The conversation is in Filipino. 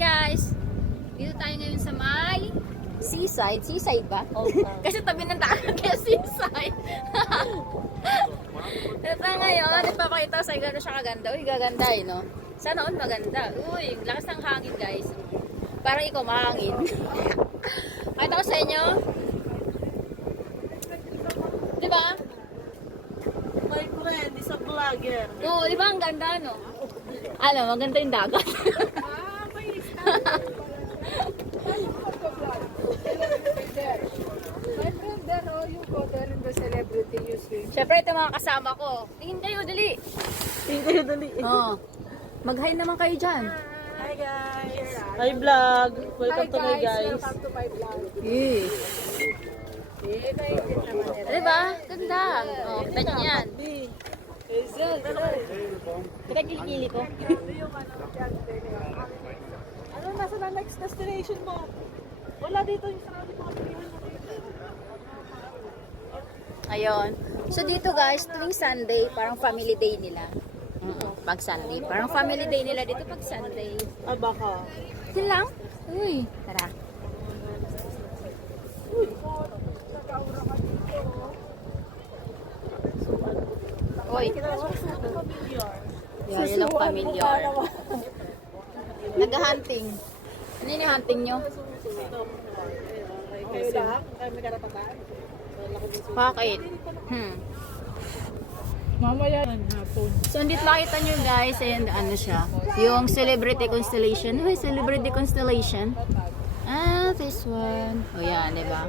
guys! Dito tayo ngayon sa may seaside. Seaside ba? Kasi tabi ng dagat kaya seaside. Ito ngayon, ipapakita ko sa'yo gano'n siya kaganda. Uy, gaganda eh, no? Sana all maganda. Uy, lakas ng hangin guys. Parang ikaw mahangin. Pakita ko sa inyo. Diba? My friend is a vlogger. Oo, diba ang ganda, no? Ano, maganda yung dagat. My friend there, oh, you go there in the celebrity you swim. Siyempre, ito mga kasama ko. Tingin kayo, dali. Tingin kayo dali. Oo. Mag-hi naman kayo dyan. Hi guys. Hi vlog. Welcome to my guys. Welcome to my vlog. Eh. Eh, naiinit naman nila. Diba? Ganda. Oh, kita nyo yan. Hazel, Kita kilikili ko. yung ano, dyan, ano, nasa na next destination mo? Wala dito yung sarili mo. Ayun. So dito guys, tuwing Sunday, parang family day nila. Pag Sunday. Parang family day nila dito pag Sunday. Ah, baka. Yun lang? Uy. Tara. Uy. Yan, yun ang familiar. Nag-hunting. Ano yung hunting nyo? Kayo lang? Kayo may karapatan? Bakit? Mamaya hapon. So, hindi makita nyo guys, ayan, ano siya. Yung celebrity constellation. Uy, celebrity constellation. Ah, this one. O yan, diba?